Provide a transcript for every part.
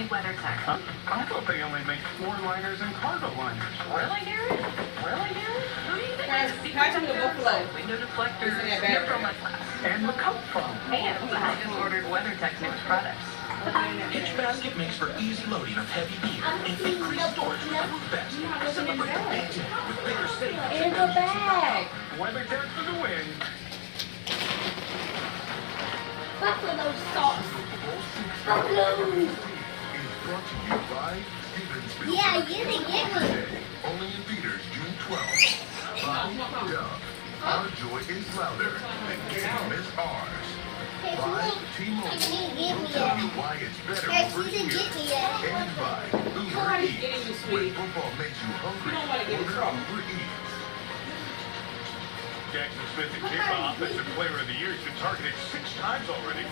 need weather tech. I thought they only make floor liners and cargo liners. Really, Gary? Really, Gary? Who do you think is the Catch him in the buffalo. window deflectors, Isn't that neutral bad? mud flaps, And the coat foam. and I just ordered WeatherTech next products. Each basket makes for easy loading of heavy gear and increased storage with a roof basket. Celebrate the big day with bigger savings. In the bag. WeatherTech for the win. Buffalo sauce. Buffalo. Yeah, you didn't get me. Only in theaters June 12th. Our joy is louder. The game is ours. Buy T-Mobile. Tell you why it's better over here. And buy Uber Eats. When football makes you hungry, order Uber Eats. Jackson Smith, the Kickoff Offensive Player of the Year, has been targeted 6 times already,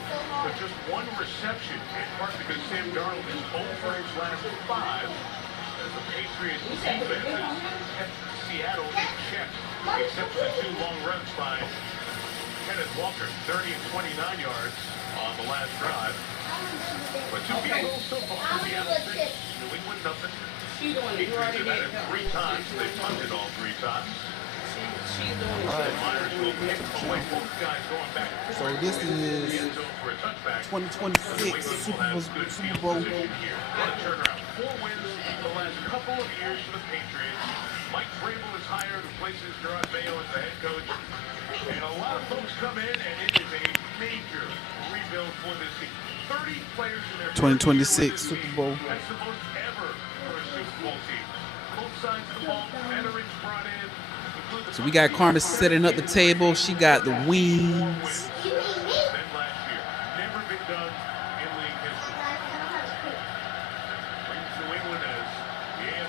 but just 1 reception, in part because Sam Darnold is 0 for his last 5, as the Patriots defense has kept Seattle in check, except for the 2 long runs by Kenneth Walker, 30 and 29 yards on the last drive. But 2 field goals so far, Seattle 6, New England nothing. Patriots have had it 3 times, they've punted all 3 times. So this is 2026 Super Bowl. What a turnaround. 4 wins in the last couple of years for the Patriots. Mike Vrabel is hired, replaces Gerard Mayo as the head coach. And a lot of folks come in, and it is a major rebuild for this team. 30 players in their 2026 Super Bowl. That's the most ever for a Super Bowl team. Both sides of the ball, veterans brought in. So we got Carmen setting up the table. She got the wings.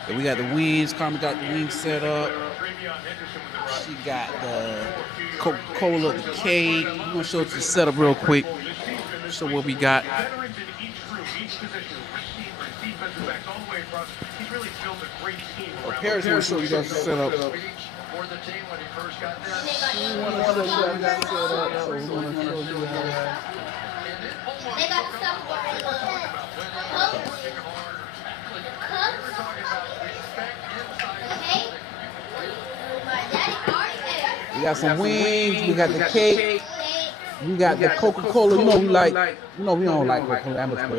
So we got the wings. Carmen got the wings set up. She got the Coca-Cola, the cake. We're gonna show the setup real quick. Show what we got. Paris gonna show you guys the setup. For the team when he first got there. We want to show you guys set up, so we're going to show you how. They got stuff already. We got some wings, we got the cake, we got the Coca-Cola. You know we like, you know we don't like Coca-Cola, but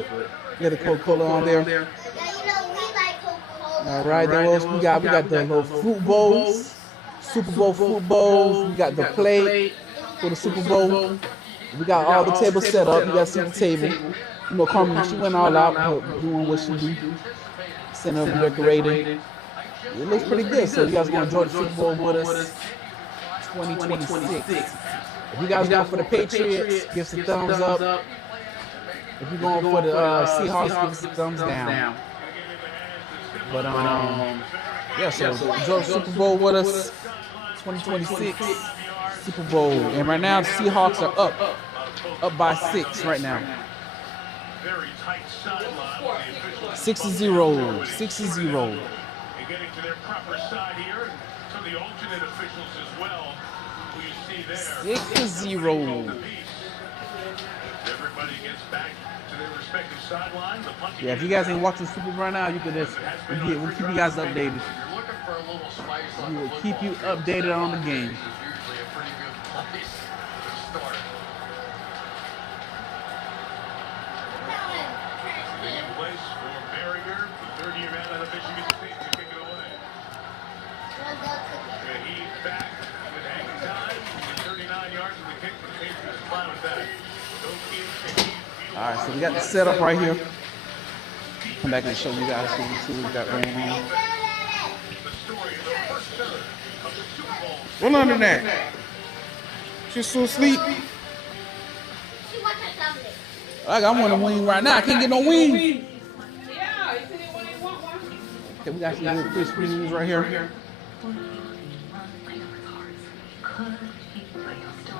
we got the Coca-Cola on there. All right, then what else we got? We got the little fruit bowls, Super Bowl fruit bowls. We got the plate for the Super Bowl. We got all the tables set up. You got to see the table. You know, Carmen, she went all out doing what she do, setting up and decorating. It looks pretty good. So you guys gonna enjoy the Super Bowl with us, 2026. If you guys going for the Patriots, give us a thumbs up. If you're going for the Seahawks, give us a thumbs down. But yeah, so enjoy the Super Bowl with us, 2026 Super Bowl. And right now the Seahawks are up by 6 right now. 6-0, 6-0. Getting to their proper side here, some of the alternate officials as well, who you see there. 6-0. Everybody gets back to their respective sidelines. Yeah, if you guys ain't watching Super Bowl right now, you can just we'll keep you guys updated. We will keep you updated on the game. All right, so we got the setup right here. Come back and show you guys what we got going on. What under that? She's so asleep. I want a wing right now. I can't get no wing. Okay, we got some little crispy wings right here.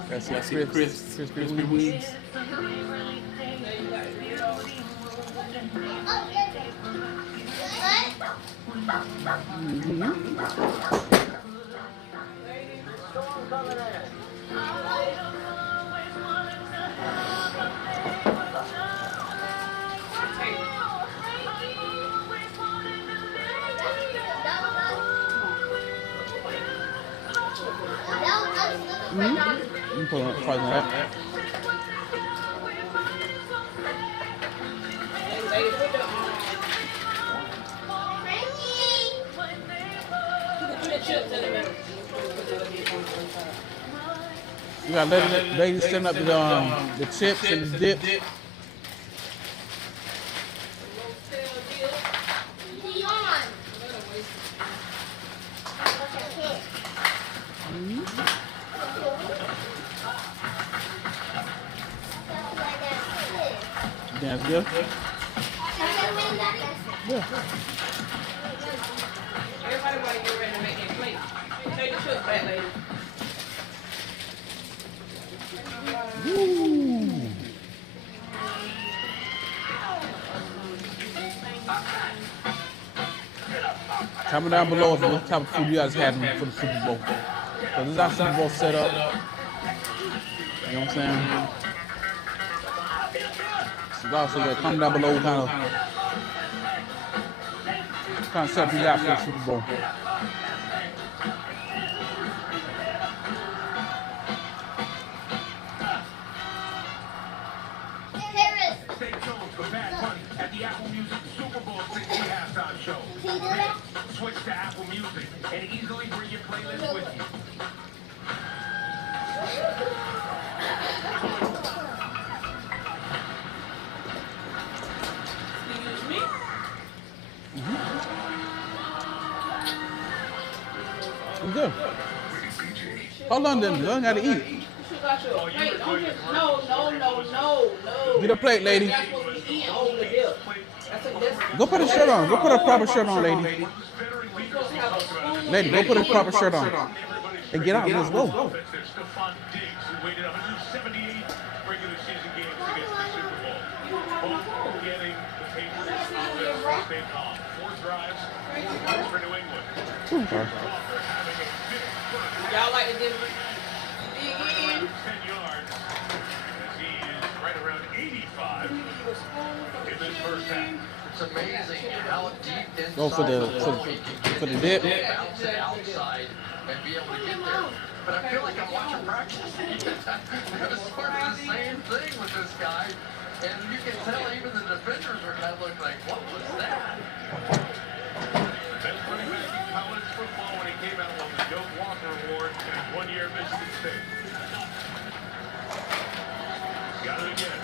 That's some crispy wings. You put on price on that. You got ladies setting up the chips and the dip. That's good. Yeah. Everybody want to get ready to make their plate. Take the chips back, lady. Woo. Comment down below what type of food you guys had for the Super Bowl. So this is our Super Bowl setup. You know what I'm saying? So also yeah, comment down below what kind of setup you got for the Super Bowl. Stay tuned for Bad Bunny at the Apple Music Super Bowl 60 halftime show. Switch to Apple Music and easily bring your playlist with you. Excuse me? I'm good. Hold on then, I gotta eat. You got your plate. Don't just, no. Get a plate, lady. You're not supposed to be eating over the dip. Go put a shirt on. Go put a proper shirt on, lady. You're supposed to have a spoon. Lady, go put a proper shirt on. And get out, let's go. Stephon Diggs, who waited 178 regular season games to get to the Super Bowl. Both getting the Patriots offense to stay calm. 4 drives, 4 points for New England. Okay. Y'all like the dip? Dig in. 10 yards, as he is right around 85 in this first half. It's amazing how deep inside Go for the dip. bounce it outside and be able to get there. But I feel like I'm watching practice. It's sort of the same thing with this guy. And you can tell even the defenders are kind of looking like, what was that? Best running back in college football when he came out on the Joe Walker Award in his 1 year at Michigan State. Got it again.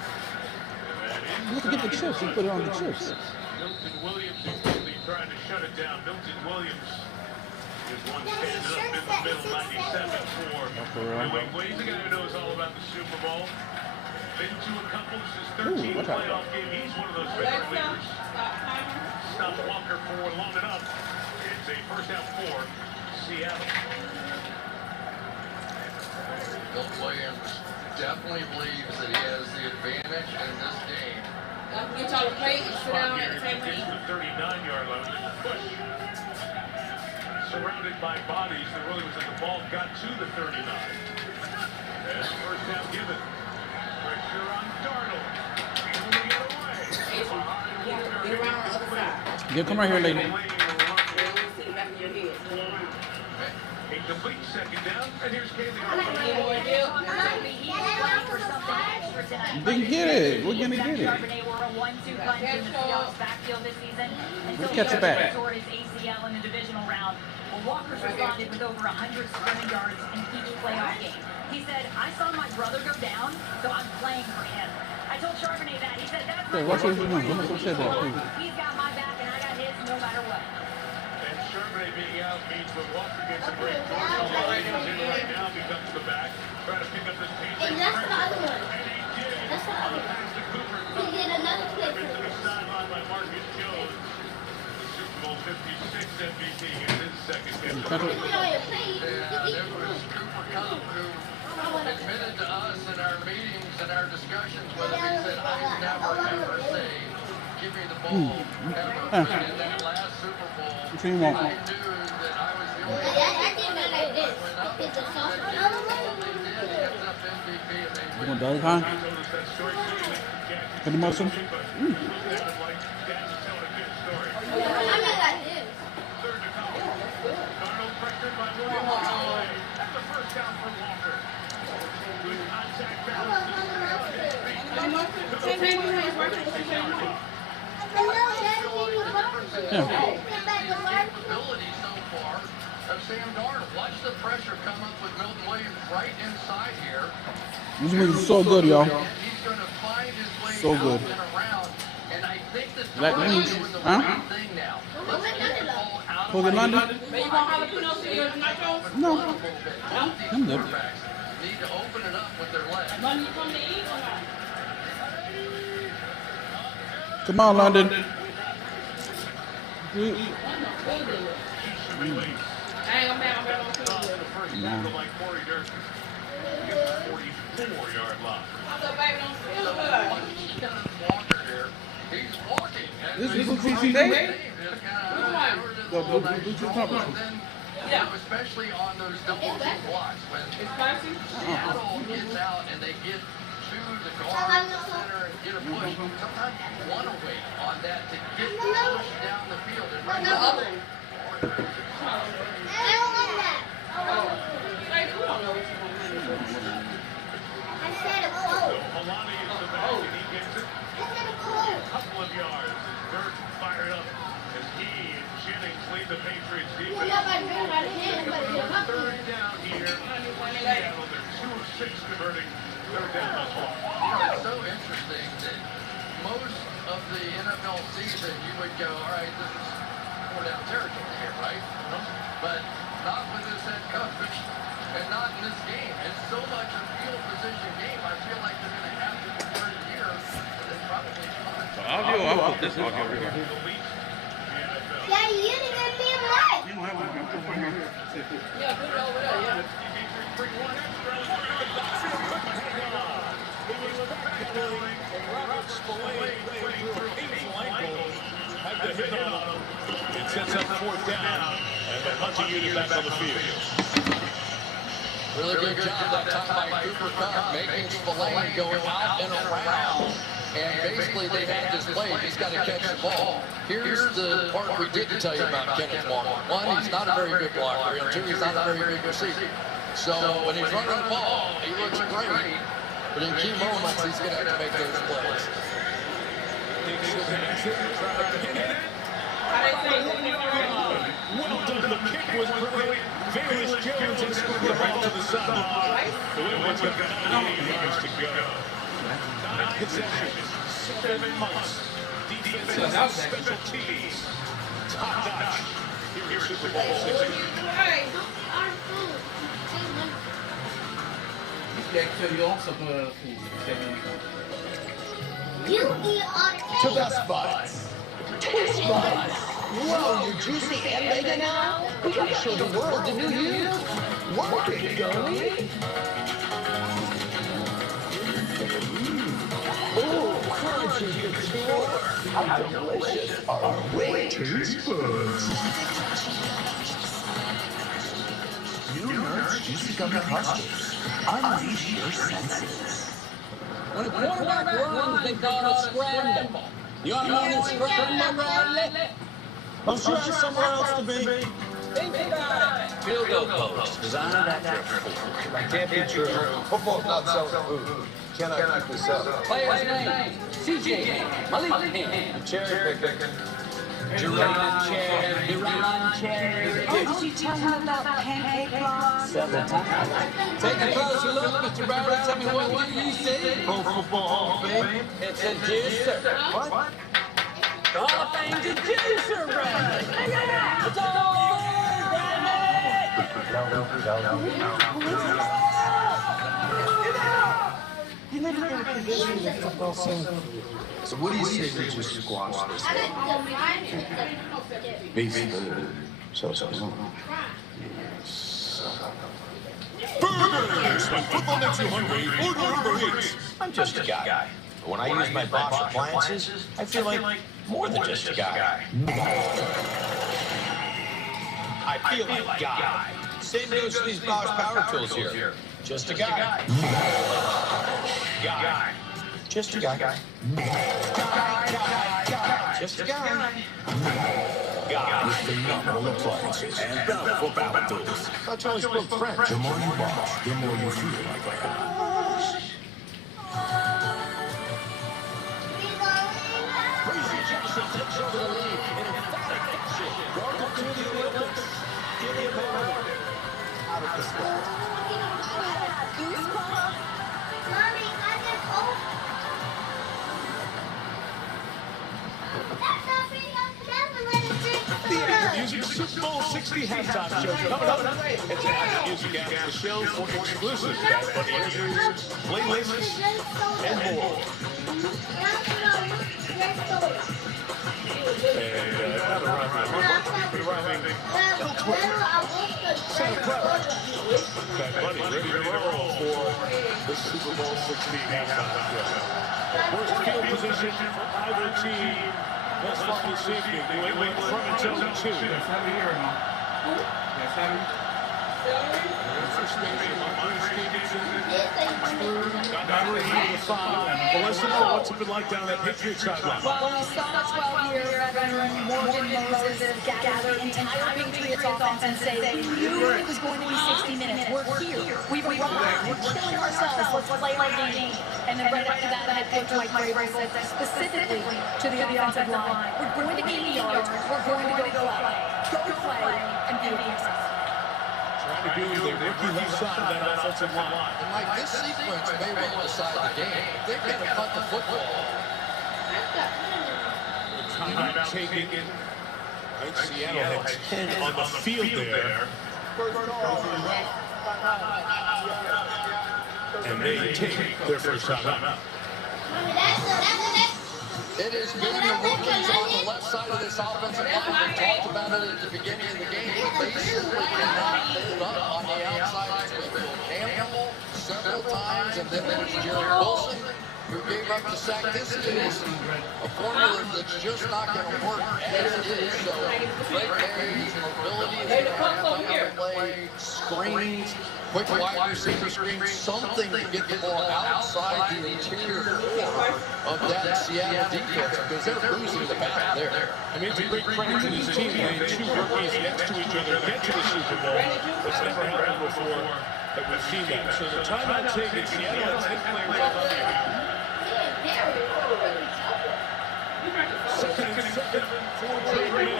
Look at the chips. You put it on the chips. Milton Williams is quickly trying to shut it down. Milton Williams is one standing up in the middle, 97 for New England. He's a guy who knows all about the Super Bowl. Been to a couple. This is his 13th playoff game. He's one of those veteran leaders. Stopped Walker for long enough. It's a first down for Seattle. Bill Williams definitely believes that he has the advantage in this game. Get y'all a plate and sit down at the Gets table. to the 39-yard line. There's a push. Surrounded by bodies. The ruling was that the ball got to the 39. And first down given. Pressure on Darnold. Able to get away. Get around on the other side. Yeah, come right here, lady. Sit back in your head. A complete second down. And here's Kaylee. Get more dip. They can get it. We're gonna get it. Let's catch it back. ACL in the divisional round. Well, Walker's responded with over 100 scrimmage yards in each playoff game. He said, I saw my brother go down, so I'm playing for him. I told Charbonnet that. He said, that's my Watch what he's doing. Let me say that, please. He's got my back, and I got his no matter what. And Charbonnet being out means when Walker gets a break, Darnold is in right now, becomes the back. Trying to pick up this Hey, Patriots that's the other one. And he did. That's the other one. Pass to Cooper. He did another play Driven to for the sideline by Marcus Jones. The Super Bowl 56 MVP gets his second catch. Put it on your plate. And it was Cooper Cup who admitted to us in our meetings and our discussions with him. He said, I never ever say, give me the ball, ever. But in that last Super Bowl, What do you want? I knew that I was the only Yeah, I did that like this. It's a sauce. one he did. He ends up MVP and they You win. want the other kind? Told us that story too. That Put the muscle. But looked at him like Dad's telling a good story. I mean like this. Third and a couple. Darnold pressured by Williams. That's the first down for Walker. ability so far of Sam Darnold. Watch the pressure come up with Milton Williams right inside here. These wings are so good, y'all. He's going to find his way So out good. and around. And I think that Like the wings, doing the huh? right thing now. Let's get the ball out For of the my London? hands. But you want jalapenos in your nachos? No. Run a little bit. Both these I'm good. quarterbacks need to open it up with their legs. Money you come to eat or not? Come on, London. I ain't gonna make them on food. Like Corey Durkin. Gets the 44-yard line. I thought baby don't feel good. Walker here. He's walking. This is TC Day? Yeah. Especially on those double blocks when It's spicy? Seattle gets out and they get to the guard center and get a push. Sometimes you want to wait on that to get the push down the field. And right now, Like, who don't know what you want to do? Kalani is the back and he gets it. A couple of yards. Dirk fired up as he and Jennings lead the Patriots defense. Third down here. Seattle, they're 2 of 6 converting third down thus far. it's so interesting that most of the NFL season you would go, all right, this is 4-down territory here, right? But not with this head coach and not in this game. It's so much a field position game. I feel like they're going to have to convert it here. They probably can't. I'll put this audio over here. Daddy, you didn't give me a mic. Yeah, put it over there, yeah. It sets up 4th down, and the hunting unit back on the field. Really good job that time by Cooper Kupp, making Spillane go out and around. And basically they've had this play, he's got to catch the ball. Here's the part we didn't tell you about Kenneth Walker. One, he's not a very good blocker, and two, he's not a very big receiver. So when he's running the ball, he looks great. But in key moments, he's going to have to make those plays. Well done. The kick was great. Bayless Jones has scored the ball to the side. The Windward's got 98 yards to go. 9 possessions, 7 months. Defense and special teams. Top notch. Here is Super Bowl 60. You eat all To Best Buds. Taste Buds. Whoa, you're juicy and mega now? We gotta show the world the new you. Want it, don't we? Ooh, crunchy couture. How delicious are we? Taste Buds. New Nerds Juicy Gummy Clusters. Unleash your senses. When a quarterback runs, they call it a scramble. You want to know what scramble, Bradley? I'm sure there's somewhere else to be. Think about it. Field goal post. Designed after a That can't be true. Football's not selling food. Cannot keep this up. player's name. CJ, Malik, Cherry picking. Duran Cherry. Did you tell him about pancake laws? Several times. Take a closer look, Mr. Bradley. Tell me what do you see? Pro Football Hall of Fame. It's a juicer. What? Hall of Fame's a juicer, Bradley. It's all So what do you say we just squash this? Basically, so. Burgers! When football makes you hungry, order Uber Eats. I'm just a guy. But when I use my Bosch appliances, I feel like more than just a guy. I feel like guy. Same goes for these Bosch power tools here. Just a guy. Guy. Just a guy. Just a guy. Guy. With phenomenal appliances and powerful power tools. I thought you only spoke French. The more you Bosch, the more you feel like a Bosch. Crazy Jackson takes over the lead in emphatic out of control. Mommy, I just hope. That's not video. Never let it drink. The Apple Music Super Bowl 60 halftime show coming up. It's an Apple Music after the show for exclusive Bad Bunny interviews, playlists, and more. Bad Bunny ready to roll for the Super Bowl 60 halftime show. Worst field position for either team thus far this evening. New England from its own 2. Melissa, what's it been like down at Patriots sideline? Well, we saw 12-year veteran Morgan Moses gather the entire Patriots offense and say, we knew it was going to be 60 minutes. We're here. We've arrived. We're killing ourselves. Let's play our game. And then right after that, head coach Mike Vrabel said specifically to the offensive line, we're going to gain the yards. We're going to go play, and be aggressive. Trying to do their rookie left side of that offensive line. And like this sequence may well decide the game. They're going to punt the football. Timeout taken. And Seattle had 10 on the field there. And they take their first timeout. It has been the rookies on the left side of this offensive line. We talked about it at the beginning of the game, but they simply cannot hold up on the outside. It's been Campbell several times, and then there's Jerry Wilson, who gave up the sack. This is a formula that's just not going to work as it is. So Greg Hayes, mobility is going to have to play screens, quick wide receiver screens, something to get the ball outside the interior core of that Seattle defense, because they're losing the battle there. I mean, it's a great credit to this team. They had 2 rookies next to each other get to the Super Bowl. It's never happened before that we've seen that. So the timeout taken, Seattle had 10 players on the field. Second and 7 for Drake May.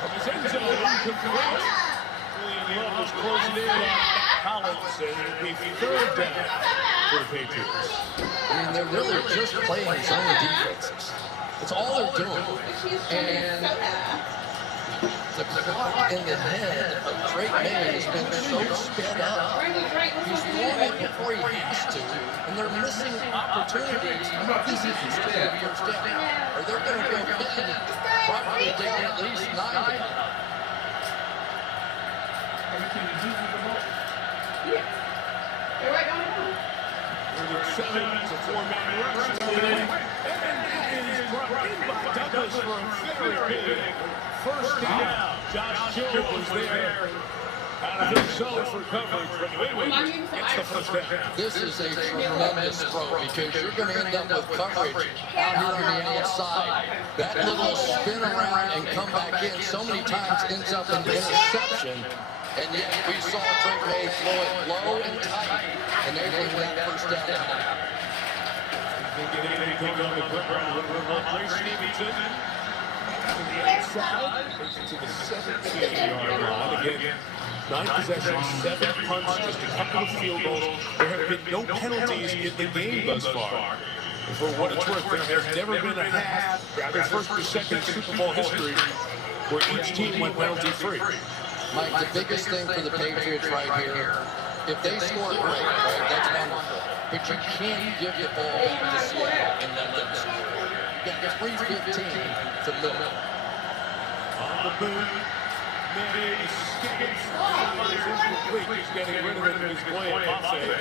From his end zone, incomplete. Julian Love was closing in on Collins, and it'll be 3rd down for the Patriots. I mean, they're really just playing zone defenses. That's all they're doing. And the clock in the head of Drake May has been so sped up. He's throwing it before he has to, and they're missing opportunities. This is his 2 years down, or they're going to go in probably down at least 90. With 7 to 4-man rush, and it is brought in by Douglas for a very big first down. Josh Jones was there out of his zone for coverage, but New England gets the first down. This is a tremendous throw, because you're going to end up with coverage out here on the outside. That little spin around and come back in so many times ends up in interception. And yet we saw Drake May throw it low and tight, and they bring that first down. To the 17-yard line. Again, 9 possessions, 7 punts, just a couple of field goals. There have been no penalties in the game thus far. And for what it's worth, there's never been a half, either first or second Super Bowl history, where each team went penalty-free. Mike, the biggest thing for the Patriots right here, if they score great, right, that's wonderful. But you can't give the ball to Seattle and let them score. You got 3:15 to limit. On the boot, Manny escapes. Is incomplete. He's getting rid of it in his play. Mafe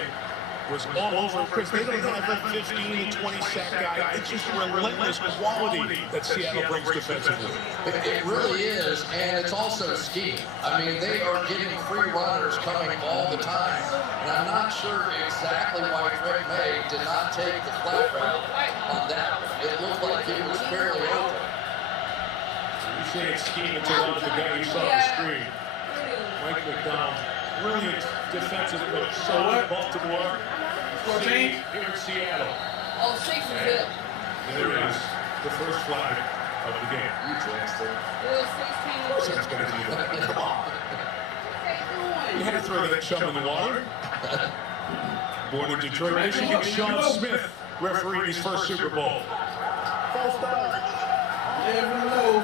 was all over Chris. They don't have a 15 to 20 sack guy. It's just relentless quality that Seattle brings defensively. It really is, and it's also scheme. I mean, they are getting free runners coming all the time, and I'm not sure exactly why Drake May did not take the flat route on that. It looked like it was fairly open. You say it's scheme until on the guy you saw on the screen. Mike McDonald, brilliant defensive coach. So what, Baltimore? 14 here in Seattle. Oh, 6 is it. There is the first flag of the game. You dressed it. It was 16. So it's going to be come on. You had to throw that chum in the water. Born in Detroit, Michigan, Sean Smith refereeing his first Super Bowl. False start. Never know.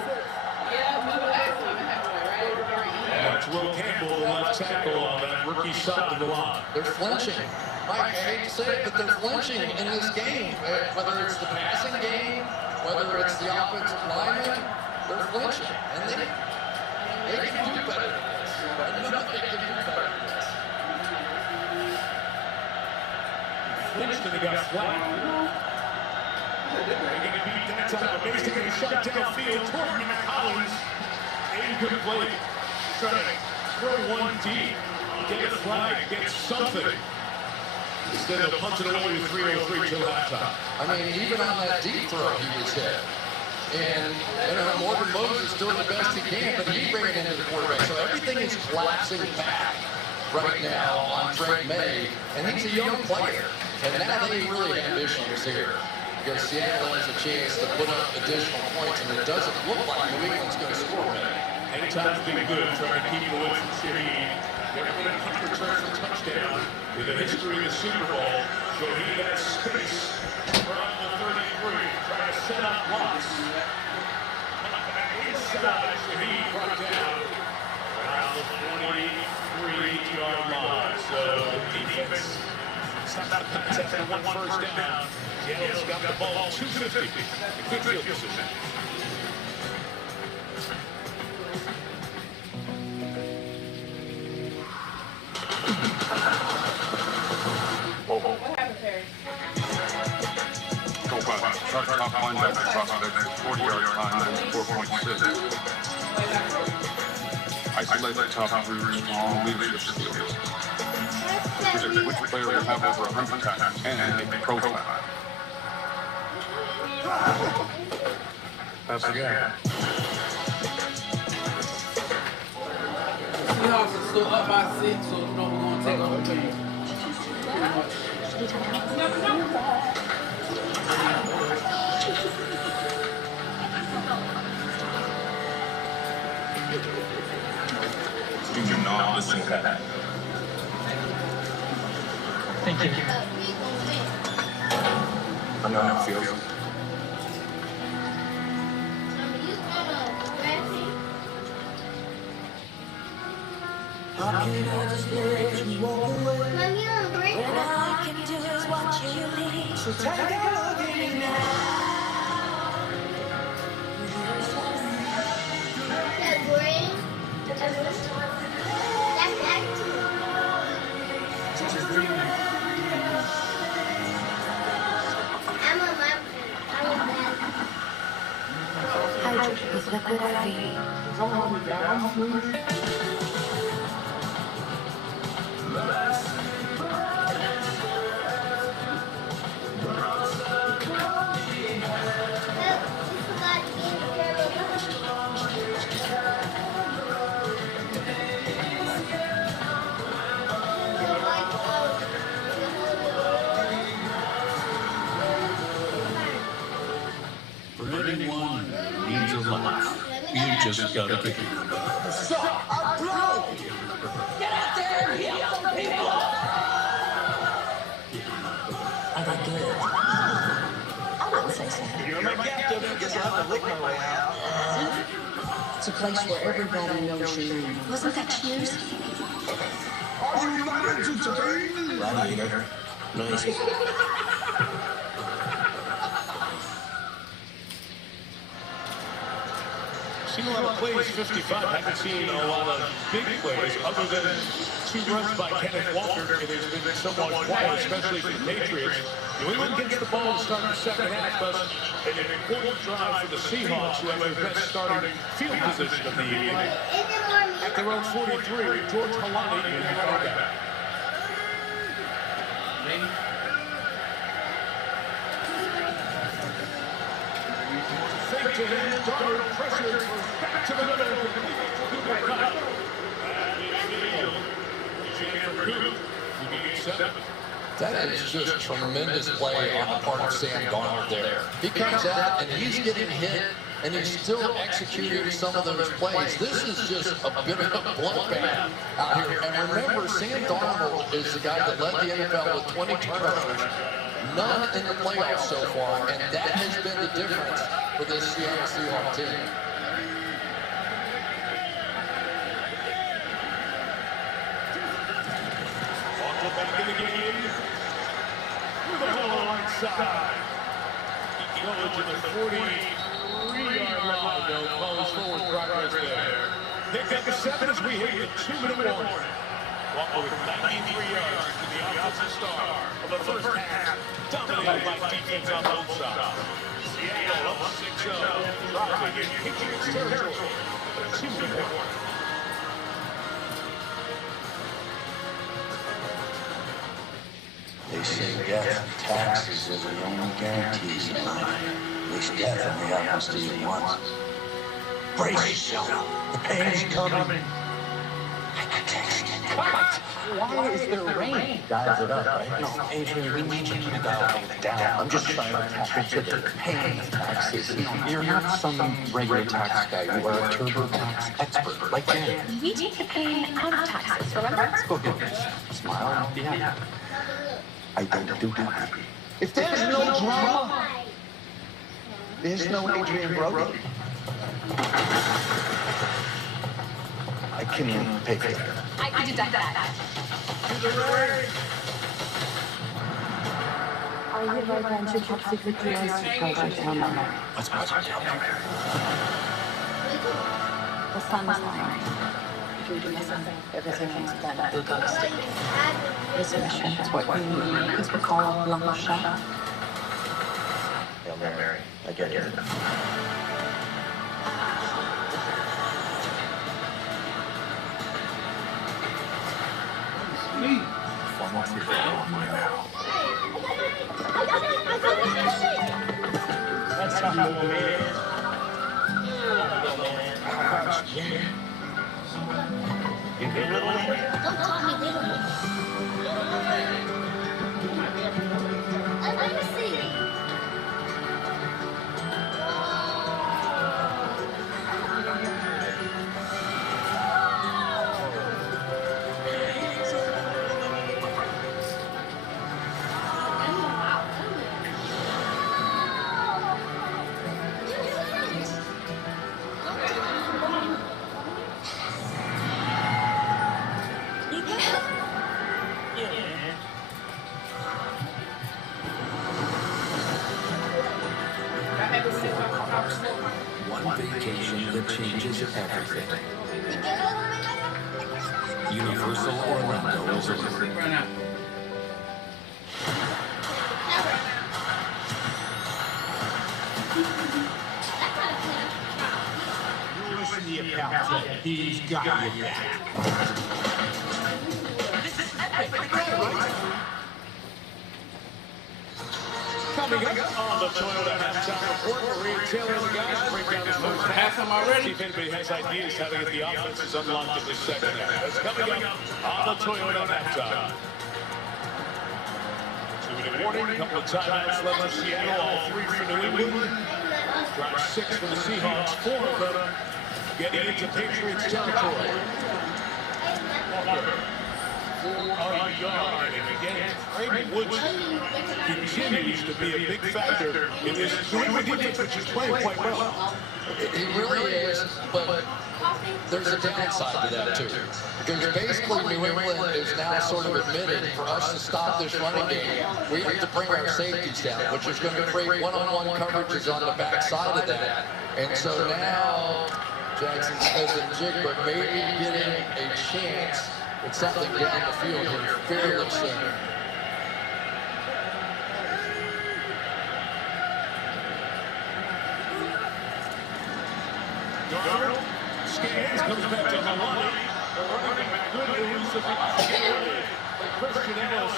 That's Will Campbell, the left tackle on that rookie side of the line. They're flinching. Mike, I hate to say it, but they're flinching in this game. Whether it's the passing game, whether it's the offensive lineman, they're flinching. And they can do better than this. I know they can do better than this. Flinched and he got flat. They're going to beat that time. Basically shot downfield toward Matt Collins. Incomplete. Trying to throw one deep. Get a flag. Get something. Instead of punching away with 3:03 till halftime. I mean, even on that deep throw, he was hit. And, you know, Morgan Moses doing the best he can, but he ran into the quarterback. So everything is collapsing back right now on Drake May, and he's a young player. And now they really have issues here because Seattle has a chance to put up additional points, and it doesn't look like New England's going to score many. Anytime's been good trying to keep it away from City. Never been 100 returns for touchdown in the history of the Super Bowl. So he has space around the 33, trying to set up blocks. Inside, Shaheed brought down around the 43-yard line. So the defense stopped the pass after one first down. Seattle's got the ball 250. Good field position. What happened, Perry? Top linebacker prospect, 40-yard time, 4.6. Isolate the top through strong leadership skills. Which player will have over 100 tackles and a profile. That's the guy. Seahawks are still up by 6, so you know we're going to take over the game. Pretty much. You do not listen to that. Thank you. I know how it feels. How can I just let you walk away? Mommy, I'm breaking. And all I can do is watch you leave. So take a look at me now. That green? That's black too. I'm a mom. Hydrate with liquid IV. Just gotta get it. Get out there and help the people! I got good. I wouldn't say so. You're my captain. Guess I'll have to lick my way out. It's a place where everybody knows your name. Wasn't that Cheers? Are you not entertained? Gladiator. Nice. Seen a lot of plays, 55. Haven't seen a lot of big plays other than 2 runs by Kenneth Walker. It has been somewhat quiet, especially for the Patriots. New England gets the ball to start the second half, but an important drive for the Seahawks, who have their best starting field position of the evening. At their own 43, George Halani in the quarterback. Fake to him, Darnold pressure, back to the middle, Cooper Kupp. That is just tremendous play on the part of Sam Darnold there. He comes out and he's getting hit and he's still executing some of those plays. This is just a bit of a bloodbath out here. And remember, Sam Darnold is the guy that led the NFL with 20 turnovers, none in the playoffs so far, and that has been the difference for this Seattle Seahawks team. Back in the game with the ball right side. He goes to the 43-yard line. No calls forward progress there. Pick up the 7 as we hit the 2-minute warning. Walker with 93 yards to the offensive star of the first half. Dominated by defense on both sides. Seattle up 6-0. Driving in Patriots territory. 2-minute warning. They say death and taxes are the only guarantees in life. At least death only happens to you once. Brace yourself. The pain's coming. I can taste it. Why is there rain? Dials it up, right? No, Adrian, we need you to dial it down. I'm just trying to tap into the pain of taxes. You know, you're not some regular tax guy. You are a TurboTax expert, like me. We take the pain out of taxes, remember? Let's go get this. Smile. Yeah. I don't do that. If there's no drama, there's no Adrian Brody. I can pay for that. I deduct that. I hereby grant you top secret clearance to Project Helmet. What's Project Helmet? The sun is lying. If you do nothing, everything on this planet will go extinct. This mission is what we need because we call it long shot. Hail Mary. I get it. That's not man. You get a little man. Don't call me little. I'm a city. One vacation that changes everything. Universal Orlando is over. Listen to your pal. He's got your back. Coming up on the Toyota halftime report, Maria Taylor and the guys break down this first half. See if anybody has ideas how to get the offenses unlocked in the second half. It's coming up on the Toyota halftime. 2-minute warning, a couple of timeouts left in Seattle, all 3 for New England. Drive 6 for the Seahawks, 4 of them getting into Patriots territory. For a yard, and again, Frank Woods continues to be a big factor in this New England defense, which is playing quite well. He really is, but there's a downside to that too. Because basically New England is now sort of admitting for us to stop this running game, we have to bring our safeties down, which is going to create one-on-one coverages on the backside of that. And so now Jackson Smith and Jigba maybe getting a chance with something down the field here fairly soon. Darnold scans, comes back to Maloney. The running back, good elusive away by Christian Ellis.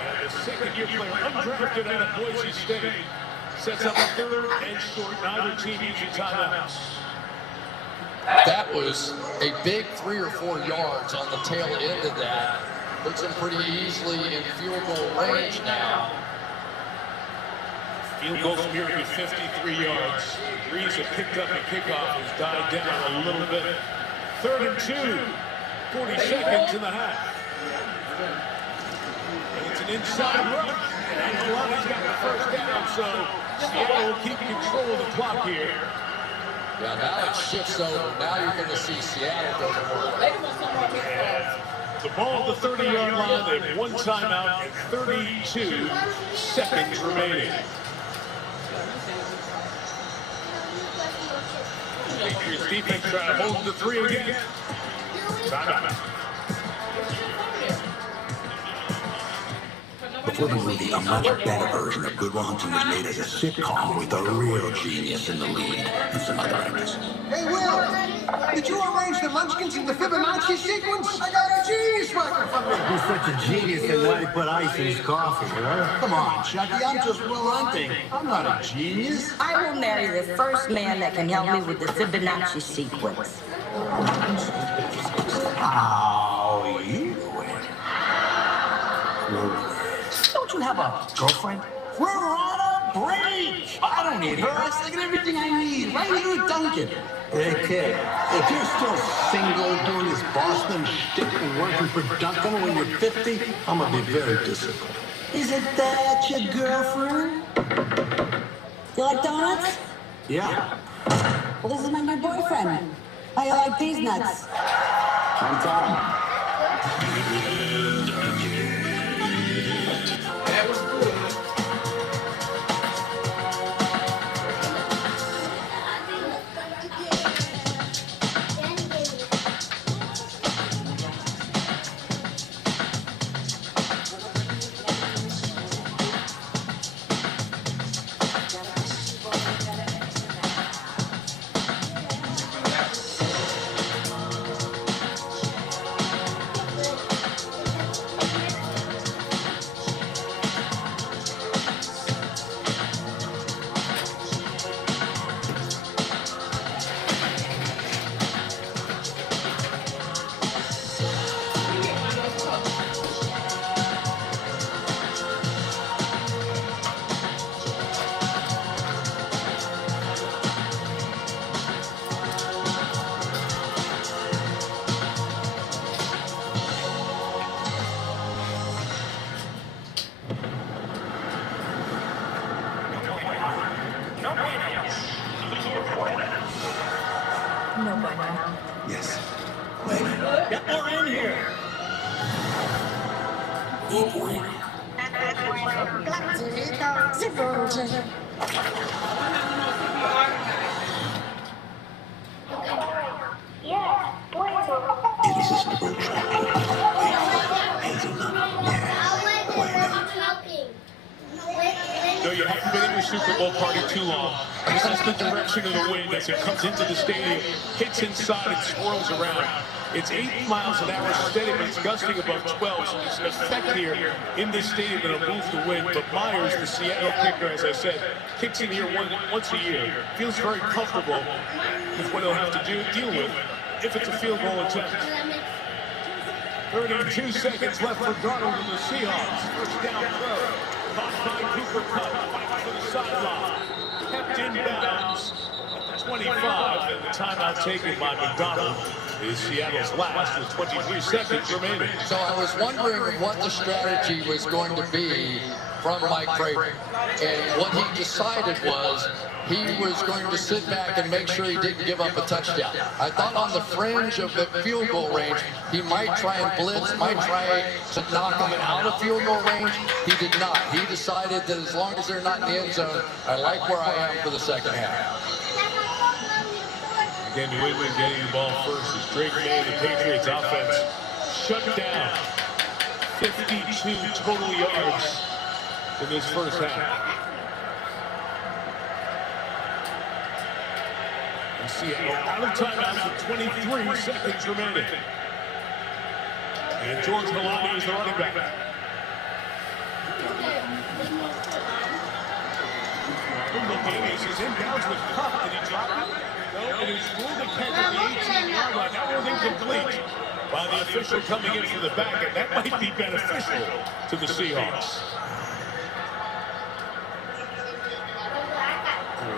And the second-year player, undrafted out of Boise State, sets up a 3rd and short. Neither team using timeouts. That was a big 3 or 4 yards on the tail end of that. Puts them pretty easily in field goal range now. Field goal from here to 53 yards. Breeze have picked up and kickoff has died down a little bit. 3rd and 2, 40 seconds in the half. And it's an inside run. And Kalani's got the first down, so Seattle will keep control of the clock here. Yeah, now it shifts over. Now you're going to see Seattle go to work. The ball at the 30-yard line. They have 1 timeout and 32 seconds remaining. Patriots defense trying to hold the 3 again. Timeout. Before the movie, a much better version of Good Will Hunting was made as a sitcom with a real genius in the lead and some other actors. Hey, Will, did you arrange the Munchkins in the Fibonacci sequence? I got a genius working for me. He's such a genius and why he put ice in his coffee, huh? Come on, Chucky, I'm just Will Hunting. I'm not a genius. I will marry the first man that can help me with the Fibonacci sequence. How you doing? Don't you have a girlfriend? We're on a break! I don't need her. I got everything I need right here at Dunkin'. Hey, kid, if you're still single doing this Boston shtick and working for Dunkin' when you're 50, I'm gonna be very disappointed. Isn't that your girlfriend? You like donuts? Yeah. Well, this is my new boyfriend. How you like these nuts? I'm Tom. That was good. No bueno. Yes. Get more in here. Irresistible chocolate. Hazelnut. No, you haven't been in your Super Bowl party too long. This is the direction of the wind as it comes into the stadium, hits inside and swirls around. It's 8 miles an hour steady, but it's gusting above 12, so there's an effect here in this stadium that'll move the wind. But Myers, the Seattle kicker, as I said, kicks in here once a year. Feels very comfortable with what he'll have to deal with if it's a field goal attempt. 32 seconds left for Darnold and the Seahawks. First down throw. Caught by Cooper Kupp, fighting for the sideline. Kept inbounds at the 25, and the timeout taken by McDonald is Seattle's last with 23 seconds remaining. So I was wondering what the strategy was going to be from Mike Vrabel. And what he decided was he was going to sit back and make sure he didn't give up a touchdown. I thought on the fringe of the field goal range, he might try and blitz, might try to knock him out of field goal range. He did not. He decided that as long as they're not in the end zone, I like where I am for the second half. Again, New England getting the ball first as Drake May, the Patriots offense, shut down. 52 total yards in this first half. And Seattle out of timeouts with 23 seconds remaining. And George Kalani is the running back. Davis is inbounds with Kupp. Did he drop it? No, it is ruled a catch at the 18-yard line. That was incomplete by the official coming in from the back, and that might be beneficial to the Seahawks.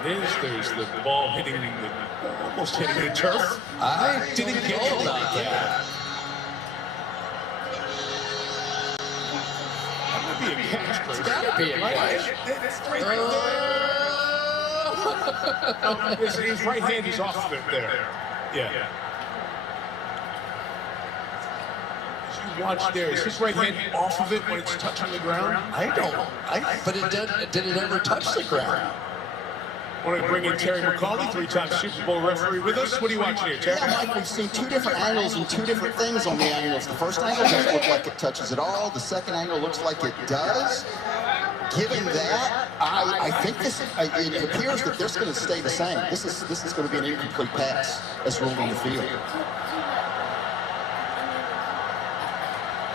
it is. There's the ball hitting almost hitting the turf. I didn't get about that. That might be a catch. It's gotta be a catch. It's right there. His right hand is off of it there. Yeah. Watch there. Is his right hand off of it when it's touching the ground? But did it ever touch the ground? I want to bring in Terry McCauley, three-time Super Bowl referee with us. What are you watching here, Terry? Yeah, Mike, we've seen two different angles and two different things on the angles. The first angle doesn't look like it touches at all. The second angle looks like it does. Given that, I think it appears that this is going to stay the same. This is going to be an incomplete pass as ruled on the field.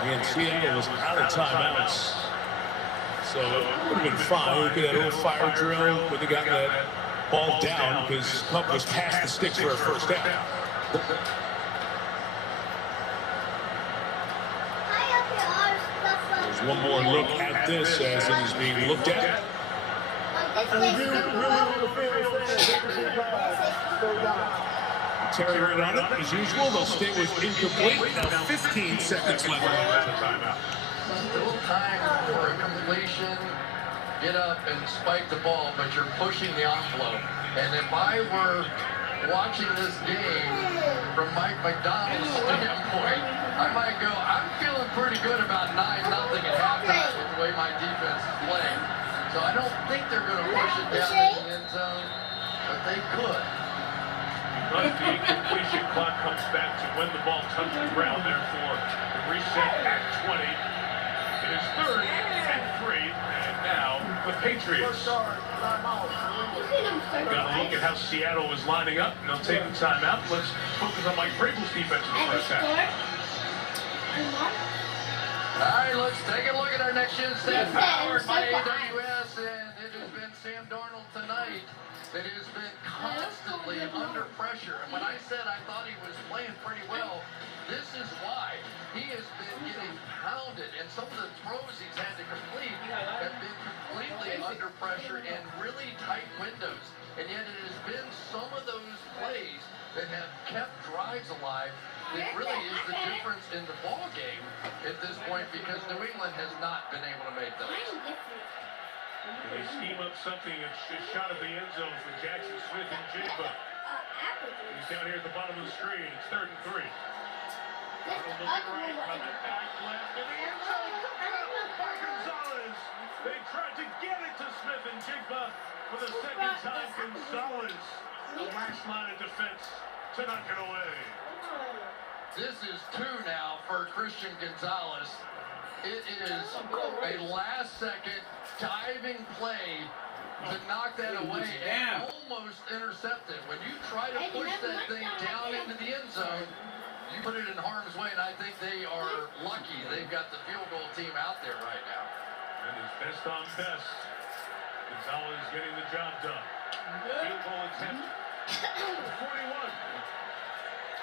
Again, Seattle was out of timeouts, so it would have been fine. We could have a little fire drill where they got that ball down because Cup was past the sticks for a first down. There's one more look at this as it is being looked at. Terry right on it, as usual. They'll stay with incomplete. Now 15 seconds left. Still time for a completion. Get up and spike the ball, but you're pushing the envelope. And if I were watching this game from Mike McDonald's standpoint, I might go, I'm feeling pretty good about 9-0 at halftime with the way my defense is playing. So I don't think they're going to push it down in the end zone, but they could. But the incompletion clock comes back to when the ball touched the ground, therefore the reset at 20. It is 3rd and 3, and now the Patriots. Got a look at how Seattle was lining up, and they'll take the timeout. Let's focus on Mike Vrabel's defense in the first half. All right, let's take a look at our next gen stat powered by AWS, and it has been Sam Darnold tonight that has been constantly under pressure. And when I said I thought he was playing pretty well, this is why. He has been getting pounded, and some of the throws he's had to complete have been completely under pressure and really tight windows. And yet it has been some of those plays that have kept drives alive that really is the difference in the ball game at this point, because New England has not been able to make those. They scheme up something, it's a shot at the end zone for Jackson Smith and Jigba. He's down here at the bottom of the screen. It's 3rd and 3. Looking right, coming back left in the end zone. Intercepted by Gonzalez. They tried to get it to Smith and Jigba for the second time. Gonzalez, the last line of defense to knock it away. This is 2 now for Christian Gonzalez. It is a last-second diving play to knock that away and almost intercepted. When you try to push that thing down into the end zone, you put it in harm's way, and I think they are lucky they've got the field goal team out there right now. And it's best on best. Gonzalez getting the job done. Field goal attempt. 41.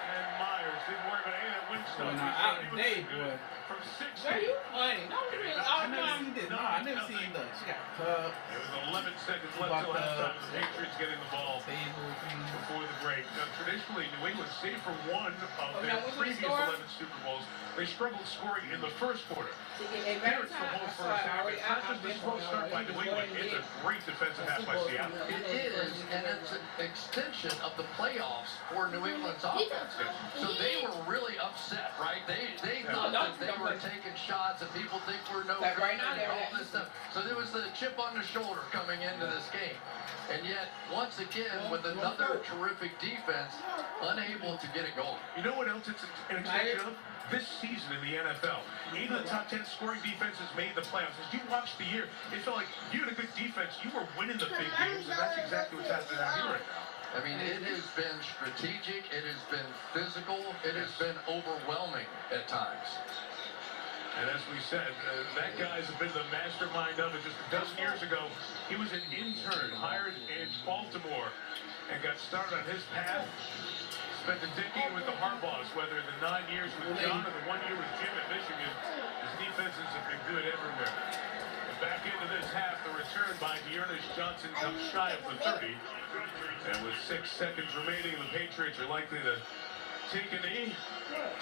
And Myers didn't worry about any of that wind stuff. Out today, boy. From 6 Where you playing? No, you didn't. No, I never seen that. She got cut. There was 11 seconds left till halftime. The Patriots getting the ball before the break. Now, traditionally, New England, save for one of their previous 11 Super Bowls, they struggled scoring in the first quarter. Here it's the whole first half. It's not just a slow start by New England. It's a great defensive half by Seattle. It is, and it's an extension of the playoffs for New England's offense. So they were really upset, right? They thought that they were taking shots and people think we're no good and all this stuff. So there was the chip on the shoulder coming into this game. And yet, once again, with another terrific defense, unable to get it going. You know what else it's an extension of? This season in the NFL, either the top 10 scoring defenses made the playoffs. As you watched the year, it felt like you had a good defense. You were winning the big games, and that's exactly what's happening out here right now. I mean, it has been strategic, it has been physical, it has been overwhelming at times. And as we said, that guy's been the mastermind of it. Just a dozen years ago, he was an intern hired in Baltimore and got started on his path. spent a decade with the Harbaughs, whether the 9 years with John or the 1 year with Jim at Michigan. His defenses have been good everywhere. And back into this half, the return by Dearness Johnson comes shy of the 30. And with 6 seconds remaining, the Patriots are likely to take a knee,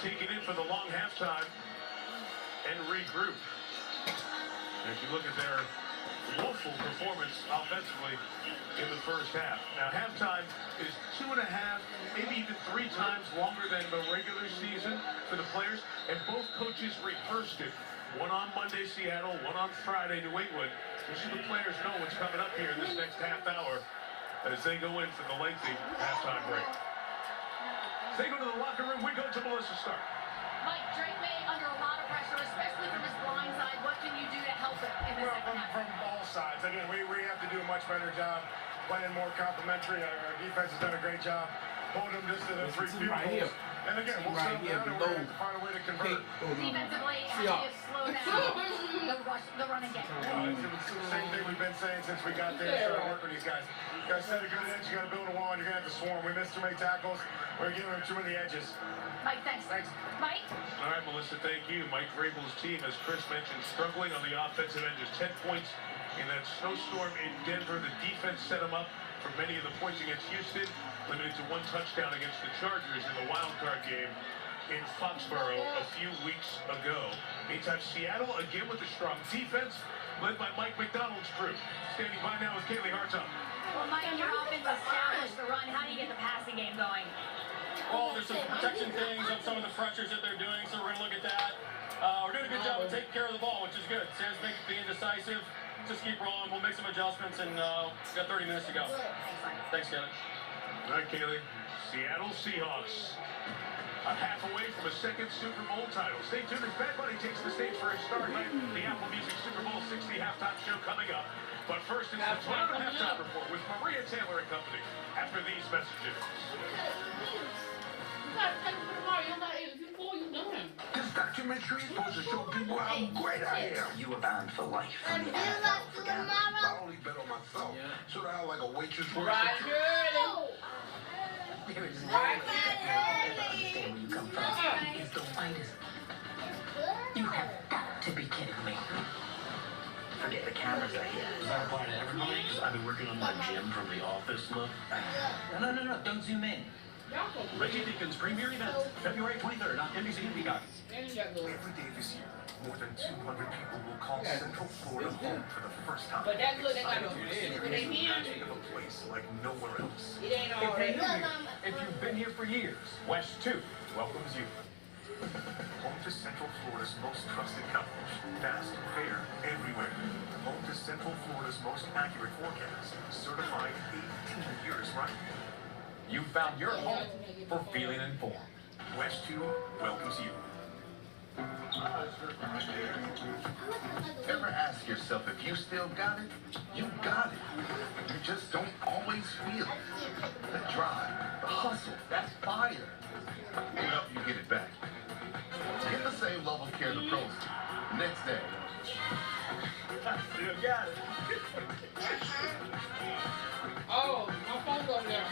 take it in for the long halftime, and regroup. As you look at their woeful performance offensively in the first half. Now, halftime is 2.5, maybe even 3 times longer than the regular season for the players, and both coaches rehearsed it. One on Monday, Seattle, one on Friday, New England. So the players know what's coming up here in this next half hour as they go in for the lengthy halftime break. As they go to the locker room, we go to Melissa Stark. Mike, Drake May under a lot of pressure, especially from his blind side. What can you do to help him in the second half? From all sides. Again, we have to do a much better job playing more complimentary. Our defense has done a great job holding them just to the 3 field goals. And again, we'll settle down and we're going to find a way to convert. Defensively, how do you slow down the run again? It's the same thing we've been saying since we got there and started working with these guys. You got to set a good edge, you got to build a wall, and you're going to have to swarm. We missed too many tackles. We're giving them too many edges. Mike, thanks. Mike? All right, Melissa, thank you. Mike Vrabel's team, as Chris mentioned, struggling on the offensive end, just 10 points in that snowstorm in Denver. The defense set them up for many of the points against Houston, limited to 1 touchdown against the Chargers in the wild card game in Foxborough a few weeks ago. Meantime, Seattle, again with a strong defense, led by Mike McDonald's crew. Standing by now is Kaylee Hartung. Well, Mike, your offense established the run. How do you get the passing game going? Well, there's some protection things on some of the pressures that they're doing, so we're going to look at that. We're doing a good job of taking care of the ball, which is good. Sam's being decisive. Just keep rolling. We'll make some adjustments, and we've got 30 minutes to go. Thanks, Kevin. All right, Kaylee. Seattle Seahawks, a half away from a second Super Bowl title. Stay tuned as Bad Bunny takes the stage for his start night. The Apple Music Super Bowl 60 halftime show coming up. But first, it's the Toronto halftime report with Maria Taylor and company after these messages. This documentary is supposed to show people how great I am. You were bound for life. Not only bet on myself, so that I like a waitress for there is no way understand where you come from. It's the whitest. You have got to be kidding me. Forget the cameras are here. Does that apply to everybody? Because I've been working on my gym from the office look. No, don't zoom in. Reggie Dickens' premier event, February 23rd on NBC and Peacock. Every day this year, more than 200 people will call Central Florida home for the first time. But that's good, Excited to experience the magic of a place like nowhere else. It ain't already. If you've been here for years, West 2 welcomes you. Home to Central Florida's most trusted coverage. Fast, fair, everywhere. Home to Central Florida's most accurate forecast. Certified 18 years right. You found your home for feeling informed. West 2 welcomes you. Ever ask yourself if you still got it? You got it. You just don't always feel it. The drive, the hustle, that fire. We'll help you get it back. Get the same level of care the pros do. Next day. You got it. Oh, my phone's over there.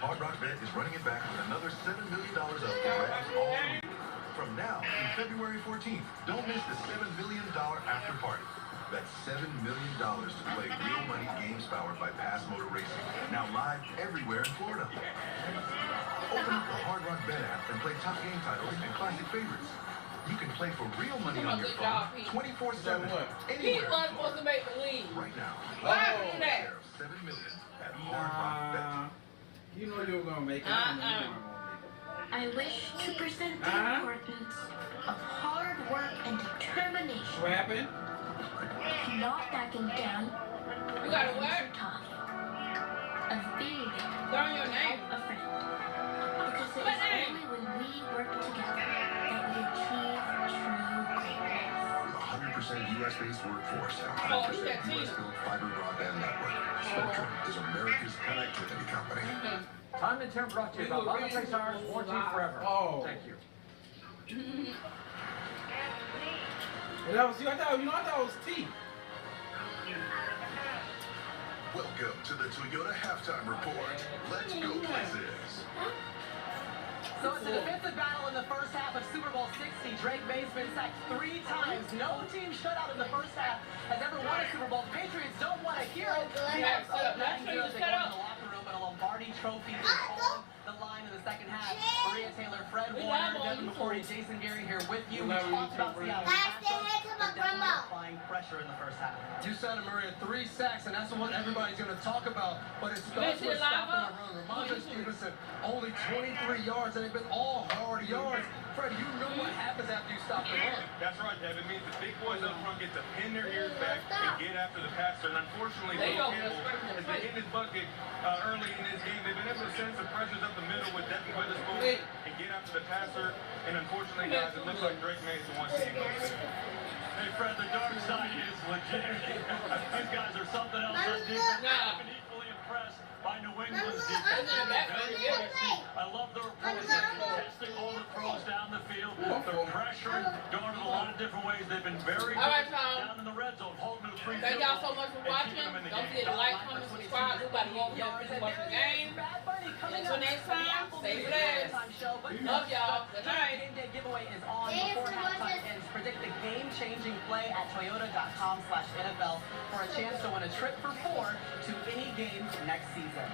Hard Rock Bet is running it back with another $7 million up for grabs all week. From now through February 14th, don't miss the $7 million after party. That's $7 million to play real money games powered by Pass Motor Racing. Now live everywhere in Florida. Open up the Hard Rock Bet app and play top game titles and classic favorites. You can play for real money on your phone 24/7 anywhere. He was supposed to make the lead. Right now. Why did that? $7 million at Hard Rock Bet. You know you were gonna make it. I wish to present the importance of hard work and determination. What happened? Not backing down. You gotta what? Of being there. Learn your name. A friend. Because it is only when we work together that we achieve true greatness. 100% U.S.-based workforce, 100% U.S.-built fiber broadband network. Spectrum is America's connectivity company. Time and Term brought to you by Bottom Place Hours, warranty forever. Oh. Thank you. Well, that was you. I thought it was T. Welcome to the Toyota Halftime Report. Let's go places. So it's a defensive battle in the first half of Super Bowl 60. Drake May's been sacked 3 times. No team shutout in the first half has ever won a Super Bowl. The Patriots don't want to hear it. They go in the locker room, and a Lombardi trophy is on the line in the second half. Maria Taylor, Fred Warner, Devin McCourty, Jason Gary here with you. We talked about Seattle. Applying pressure in the first half. You said it, Maria, 3 sacks, and that's what everybody's going to talk about. But it starts with stopping the run. Ramondre Stevenson, only 23 yards, and they've been all hard yards. Fred, you know what happens after you stop the run. That's right, Devin. It means the big boys up front get to pin their ears back and get after the passer. And unfortunately, Will Campbell has been in his bucket early in this game. They've been able to send some pressures up the middle with Devin Witherspoon and get after the passer. And unfortunately, guys, it looks like Drake May is the one seeing those. Hey, Fred, the dark side is legit. These guys are something else on defense. I've been equally impressed by New England's defense. I love their approach. They're contesting all the throws down the field. They're pressuring, going in a lot of different ways. They've been very good down in the red zone, holding to the free Thank y'all so much for watching. Don't forget to like, comment, subscribe. We're about to go over here and finish watching the game. Until next time, stay blessed. Love y'all. Good night. Game day giveaway is on before halftime ends. Predict the game-changing play at toyota.com/NFL for a chance to win a trip for 4 to any game next season.